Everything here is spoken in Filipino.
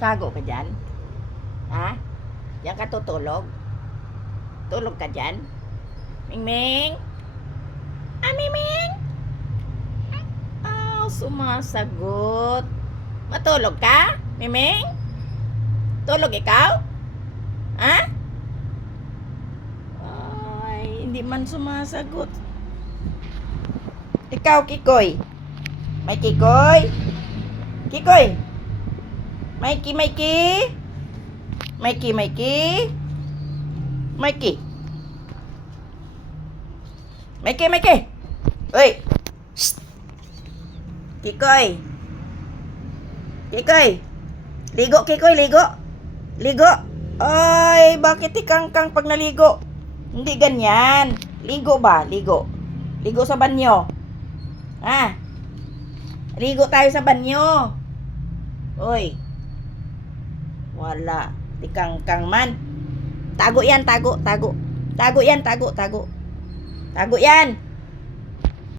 Tago ka dyan? Ha? Diyan ka tutulog? Tulog ka dyan? Mingming? Ah, Mingming? Ah, sumasagot. Matulog ka? Mingming? Tulog ikaw? Ha? Ay, hindi man sumasagot. Ikaw, Kikoy. May Kikoy? Kikoy? Mikey, Mikey? Mikey, Mikey? Mikey? Mikey, Mikey? Uy! Shh! Kikoy! Kikoy! Ligo, Kikoy, ligo! Ligo! Ay, bakit ikangkang pag naligo? Hindi ganyan. Ligo ba? Ligo. Ligo sa banyo. Ha? Ligo tayo sa banyo. Uy. Wala. Tikangkang man. Tago yan, tago, tago. Tago yan, tago, tago. Tago yan.